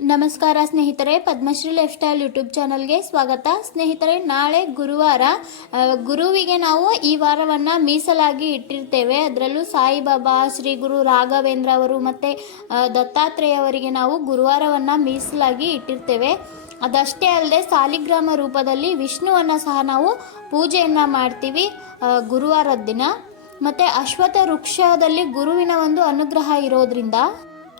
ನಮಸ್ಕಾರ ಸ್ನೇಹಿತರೆ, Padmashri life style YouTube ಚಾನಲ್ಗೆ ಸ್ವಾಗತ. ಸ್ನೇಹಿತರೆ, ನಾಳೆ ಗುರುವಾರ. ಗುರುವಿಗೆ ನಾವು ಈ ವಾರವನ್ನು ಮೀಸಲಾಗಿ ಇಟ್ಟಿರ್ತೇವೆ. ಅದರಲ್ಲೂ ಸಾಯಿಬಾಬಾ, ಶ್ರೀ ಗುರು ರಾಘವೇಂದ್ರ ಅವರು ಮತ್ತು ದತ್ತಾತ್ರೇಯ ಅವರಿಗೆ ನಾವು ಗುರುವಾರವನ್ನು ಮೀಸಲಾಗಿ ಇಟ್ಟಿರ್ತೇವೆ. ಅದಷ್ಟೇ ಅಲ್ಲದೆ ಸಾಲಿಗ್ರಾಮ ರೂಪದಲ್ಲಿ ವಿಷ್ಣುವನ್ನು ಸಹ ನಾವು ಪೂಜೆಯನ್ನು ಮಾಡ್ತೀವಿ ಗುರುವಾರದ ದಿನ. ಮತ್ತು ಅಶ್ವತ್ಥ ವೃಕ್ಷದಲ್ಲಿ ಗುರುವಿನ ಒಂದು ಅನುಗ್ರಹ ಇರೋದ್ರಿಂದ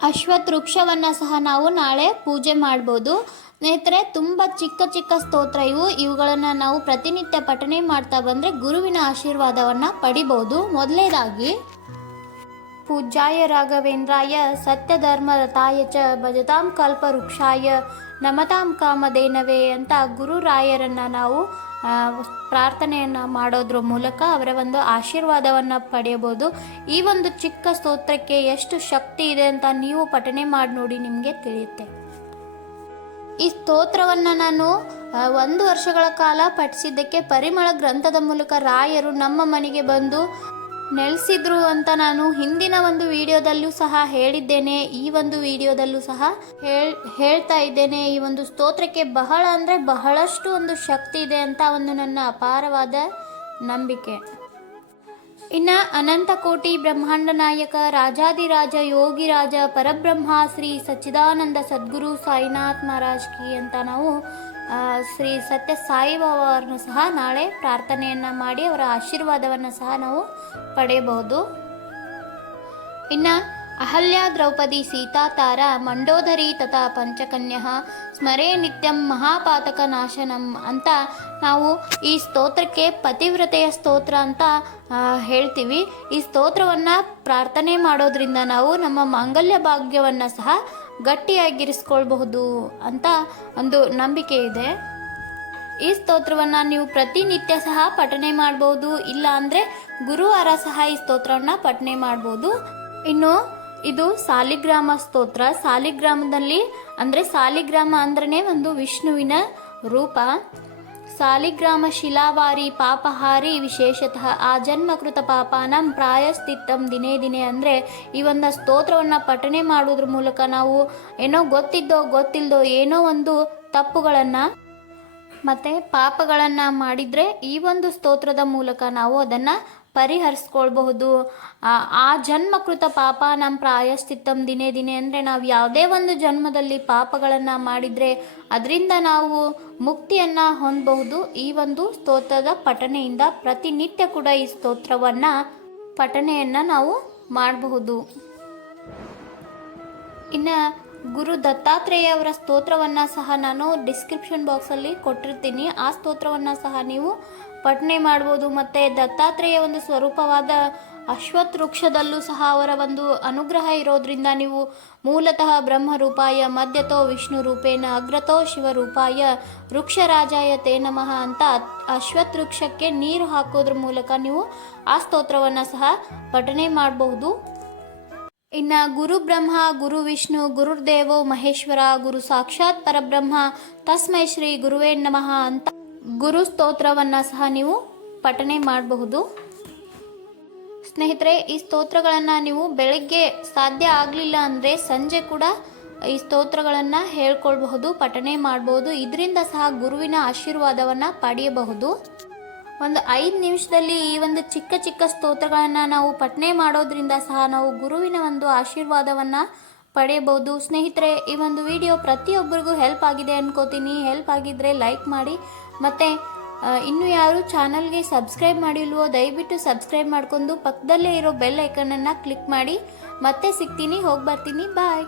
ಅಶ್ವತ್ಥ ವೃಕ್ಷವನ್ನು ಸಹ ನಾವು ನಾಳೆ ಪೂಜೆ ಮಾಡ್ಬೋದು. ಸ್ನೇಹಿತರೆ, ತುಂಬ ಚಿಕ್ಕ ಚಿಕ್ಕ ಸ್ತೋತ್ರ ಇವುಗಳನ್ನು ನಾವು ಪ್ರತಿನಿತ್ಯ ಪಠನೆ ಮಾಡ್ತಾ ಬಂದರೆ ಗುರುವಿನ ಆಶೀರ್ವಾದವನ್ನು ಪಡಿಬೋದು. ಮೊದಲನೇದಾಗಿ, ಪೂಜ್ಯಾಯ ರಾಘವೇಂದ್ರಾಯ ಸತ್ಯಧರ್ಮರತಾಯ ಚ ಭಜತಾಂ ಕಲ್ಪವೃಕ್ಷಾಯ ನಮತಾಂ ಕಾಮಧೇನವೇ ಅಂತ ಗುರುರಾಯರನ್ನು ನಾವು ಪ್ರಾರ್ಥನೆಯನ್ನು ಮಾಡೋದ್ರ ಮೂಲಕ ಅವರ ಒಂದು ಆಶೀರ್ವಾದವನ್ನು ಪಡೆಯಬಹುದು. ಈ ಒಂದು ಚಿಕ್ಕ ಸ್ತೋತ್ರಕ್ಕೆ ಎಷ್ಟು ಶಕ್ತಿ ಇದೆ ಅಂತ ನೀವು ಪಠನೆ ಮಾಡಿ ನೋಡಿ, ನಿಮಗೆ ತಿಳಿಯುತ್ತೆ. ಈ ಸ್ತೋತ್ರವನ್ನು ನಾನು 1 ವರ್ಷಗಳ ಕಾಲ ಪಠಿಸಿದ್ದಕ್ಕೆ ಪರಿಮಳ ಗ್ರಂಥದ ಮೂಲಕ ರಾಯರು ನಮ್ಮ ಮನೆಗೆ ಬಂದು ನೆಲೆಸಿದ್ರು ಅಂತ ನಾನು ಹಿಂದಿನ ಒಂದು ವಿಡಿಯೋದಲ್ಲೂ ಸಹ ಹೇಳಿದ್ದೇನೆ. ಈ ಒಂದು ವಿಡಿಯೋದಲ್ಲೂ ಸಹ ಹೇಳ್ತಾ ಇದ್ದೇನೆ. ಈ ಒಂದು ಸ್ತೋತ್ರಕ್ಕೆ ಬಹಳ ಅಂದರೆ ಬಹಳಷ್ಟು ಒಂದು ಶಕ್ತಿ ಇದೆ ಅಂತ ಒಂದು ನನ್ನ ಅಪಾರವಾದ ನಂಬಿಕೆ. ಇನ್ನು ಅನಂತ ಕೋಟಿ ಬ್ರಹ್ಮಾಂಡ ನಾಯಕ ರಾಜಾದಿರಾಜ ಯೋಗಿರಾಜ ಪರಬ್ರಹ್ಮ ಶ್ರೀ ಸಚ್ಚಿದಾನಂದ ಸದ್ಗುರು ಸಾಯಿನಾಥ್ ಮಹಾರಾಜ್ ಕಿ ಅಂತ ನಾವು ಶ್ರೀ ಸತ್ಯ ಸಾಯಿಬಾಬಾ ಅವರನ್ನು ಸಹ ನಾಳೆ ಪ್ರಾರ್ಥನೆಯನ್ನು ಮಾಡಿ ಅವರ ಆಶೀರ್ವಾದವನ್ನು ಸಹ ನಾವು ಪಡೆಯಬಹುದು. ಇನ್ನು ಅಹಲ್ಯ ದ್ರೌಪದಿ ಸೀತಾ ತಾರ ಮಂಡೋದರಿ ತಥಾ ಪಂಚಕನ್ಯಃ ಸ್ಮರೇ ನಿತ್ಯಂ ಮಹಾಪಾತಕ ನಾಶನಂ ಅಂತ ನಾವು ಈ ಸ್ತೋತ್ರಕ್ಕೆ ಪತಿವ್ರತೆಯ ಸ್ತೋತ್ರ ಅಂತ ಹೇಳ್ತೀವಿ. ಈ ಸ್ತೋತ್ರವನ್ನು ಪ್ರಾರ್ಥನೆ ಮಾಡೋದ್ರಿಂದ ನಾವು ನಮ್ಮ ಮಾಂಗಲ್ಯ ಭಾಗ್ಯವನ್ನು ಸಹ ಗಟ್ಟಿಯಾಗಿರಿಸ್ಕೊಳ್ಬಹುದು ಅಂತ ಒಂದು ನಂಬಿಕೆ ಇದೆ. ಈ ಸ್ತೋತ್ರವನ್ನು ನೀವು ಪ್ರತಿನಿತ್ಯ ಸಹ ಪಠನೆ ಮಾಡ್ಬೋದು, ಇಲ್ಲ ಅಂದರೆ ಗುರುವಾರ ಸಹ ಈ ಸ್ತೋತ್ರವನ್ನು ಪಠನೆ ಮಾಡ್ಬೋದು. ಇನ್ನು ಇದು ಸಾಲಿಗ್ರಾಮ ಸ್ತೋತ್ರ. ಸಾಲಿಗ್ರಾಮದಲ್ಲಿ ಅಂದರೆ ಸಾಲಿಗ್ರಾಮ ಅಂದ್ರೆ ಒಂದು ವಿಷ್ಣುವಿನ ರೂಪ. ಸಾಲಿಗ್ರಾಮ ಶಿಲಾವಾರಿ ಪಾಪಹಾರಿ ವಿಶೇಷತಃ ಆ ಜನ್ಮಕೃತ ಪಾಪಾನಂ ಪ್ರಾಯಶ್ಚಿತ್ತಂ ದಿನೇ ದಿನೇ ಅಂದರೆ ಈ ಒಂದು ಸ್ತೋತ್ರವನ್ನು ಪಠನೆ ಮಾಡೋದ್ರ ಮೂಲಕ ನಾವು ಏನೋ ಗೊತ್ತಿಲ್ದೋ ಏನೋ ಒಂದು ತಪ್ಪುಗಳನ್ನು ಮತ್ತು ಪಾಪಗಳನ್ನು ಮಾಡಿದರೆ ಈ ಒಂದು ಸ್ತೋತ್ರದ ಮೂಲಕ ನಾವು ಅದನ್ನು ಪರಿಹರಿಸ್ಕೊಳ್ಬಹುದು. ಆ ಜನ್ಮಕೃತ ಪಾಪ ನಮ್ಮ ಪ್ರಾಯಶ್ಚಿತ್ತಂ ದಿನೇ ದಿನೇ ಅಂದರೆ ನಾವು ಯಾವುದೇ ಒಂದು ಜನ್ಮದಲ್ಲಿ ಪಾಪಗಳನ್ನು ಮಾಡಿದರೆ ಅದರಿಂದ ನಾವು ಮುಕ್ತಿಯನ್ನು ಹೊಂದಬಹುದು ಈ ಒಂದು ಸ್ತೋತ್ರದ ಪಠನೆಯಿಂದ. ಪ್ರತಿನಿತ್ಯ ಕೂಡ ಈ ಸ್ತೋತ್ರವನ್ನು ಪಠನೆಯನ್ನು ನಾವು ಮಾಡಬಹುದು. ಇನ್ನು ಗುರು ದತ್ತಾತ್ರೇಯ ಅವರ ಸ್ತೋತ್ರವನ್ನು ಸಹ ನಾನು ಡಿಸ್ಕ್ರಿಪ್ಷನ್ ಬಾಕ್ಸಲ್ಲಿ ಕೊಟ್ಟಿರ್ತೀನಿ. ಆ ಸ್ತೋತ್ರವನ್ನು ಸಹ ನೀವು ಪಠನೆ ಮಾಡ್ಬೋದು. ಮತ್ತು ದತ್ತಾತ್ರೇಯ ಒಂದು ಸ್ವರೂಪವಾದ ಅಶ್ವತ್ಥ ವೃಕ್ಷದಲ್ಲೂ ಸಹ ಅವರ ಒಂದು ಅನುಗ್ರಹ ಇರೋದ್ರಿಂದ ನೀವು ಮೂಲತಃ ಬ್ರಹ್ಮರೂಪಾಯ ಮಧ್ಯತೋ ವಿಷ್ಣು ರೂಪೇಣ ಅಗ್ರತೋ ಶಿವರೂಪಾಯ ವೃಕ್ಷರಾಜಾಯ ತೇ ನಮಃ ಅಂತ ಅಶ್ವತ್ಥ ವೃಕ್ಷಕ್ಕೆ ನೀರು ಹಾಕೋದ್ರ ಮೂಲಕ ನೀವು ಆ ಸ್ತೋತ್ರವನ್ನು ಸಹ ಪಠನೆ ಮಾಡಬಹುದು. ಇನ್ನು ಗುರು ಬ್ರಹ್ಮ ಗುರು ವಿಷ್ಣು ಗುರುರ್ದೇವೋ ಮಹೇಶ್ವರ ಗುರು ಸಾಕ್ಷಾತ್ ಪರಬ್ರಹ್ಮ ತಸ್ಮೈ ಶ್ರೀ ಗುರುವೇ ನಮಃ ಅಂತ ಗುರು ಸ್ತೋತ್ರವನ್ನು ಸಹ ನೀವು ಪಠನೆ ಮಾಡಬಹುದು. ಸ್ನೇಹಿತರೆ, ಈ ಸ್ತೋತ್ರಗಳನ್ನು ನೀವು ಬೆಳಗ್ಗೆ ಸಾಧ್ಯ ಆಗಲಿಲ್ಲ ಅಂದರೆ ಸಂಜೆ ಕೂಡ ಈ ಸ್ತೋತ್ರಗಳನ್ನು ಹೇಳ್ಕೊಳ್ಬಹುದು, ಪಠನೆ ಮಾಡಬಹುದು. ಇದರಿಂದ ಸಹ ಗುರುವಿನ ಆಶೀರ್ವಾದವನ್ನು ಪಡೆಯಬಹುದು. ಒಂದು 5 ನಿಮಿಷದಲ್ಲಿ ಈ ಒಂದು ಚಿಕ್ಕ ಚಿಕ್ಕ ಸ್ತೋತ್ರಗಳನ್ನು ನಾವು ಪಠನೆ ಮಾಡೋದ್ರಿಂದ ಸಹ ನಾವು ಗುರುವಿನ ಒಂದು ಆಶೀರ್ವಾದವನ್ನು ಪಡೆಯಬಹುದು. ಸ್ನೇಹಿತರೆ, ಈ ಒಂದು ವಿಡಿಯೋ ಪ್ರತಿಯೊಬ್ಬರಿಗೂ ಹೆಲ್ಪ್ ಆಗಿದೆ ಅನ್ಕೋತೀನಿ. ಹೆಲ್ಪ್ ಆಗಿದ್ದರೆ ಲೈಕ್ ಮಾಡಿ. ಮತ್ತು ಇನ್ನೂ ಯಾರು ಚಾನಲ್ಗೆ ಸಬ್ಸ್ಕ್ರೈಬ್ ಮಾಡಿಲ್ವೋ ದಯವಿಟ್ಟು ಸಬ್ಸ್ಕ್ರೈಬ್ ಮಾಡ್ಕೊಂಡು ಪಕ್ಕದಲ್ಲೇ ಇರೋ ಬೆಲ್ ಐಕನನ್ನು ಕ್ಲಿಕ್ ಮಾಡಿ. ಮತ್ತೆ ಸಿಗ್ತೀನಿ, ಹೋಗಿ ಬರ್ತೀನಿ, ಬಾಯ್.